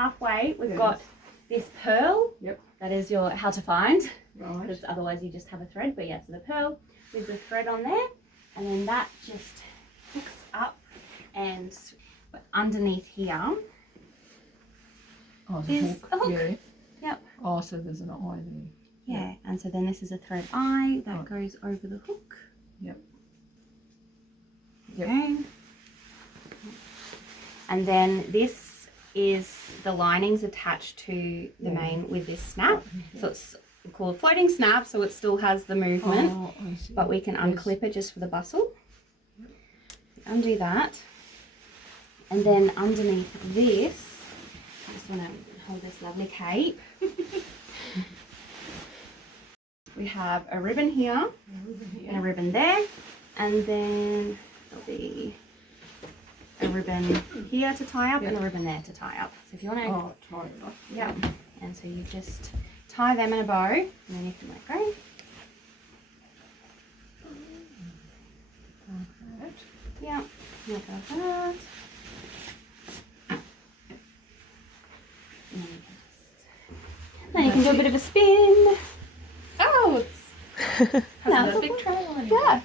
halfway, we've got this pearl. Yep. That is your how to find. Right. Because otherwise you just have a thread. But yeah, so the pearl with the thread on there, and then that just hooks up, and underneath here Oh, is a hook. Yeah. Yep. Oh, so there's an eye there. Yeah, and so then this is a thread eye that goes over the hook. Yep. Okay. And then this is the linings attached to the main with this snap. So it's called floating snap, so it still has the movement, but we can unclip it just for the bustle. Undo that. And then underneath this, I just want to hold this lovely cape. We have a ribbon here and a ribbon there, and then there'll be a ribbon here to tie up and a ribbon there to tie up. So if you want to, tie it up. yeah, and so you just tie them in a bow, and then you can let go. Yeah, like that. Then you can do a bit of a spin. Oh, it's has Now a it's big trail on it. Yeah.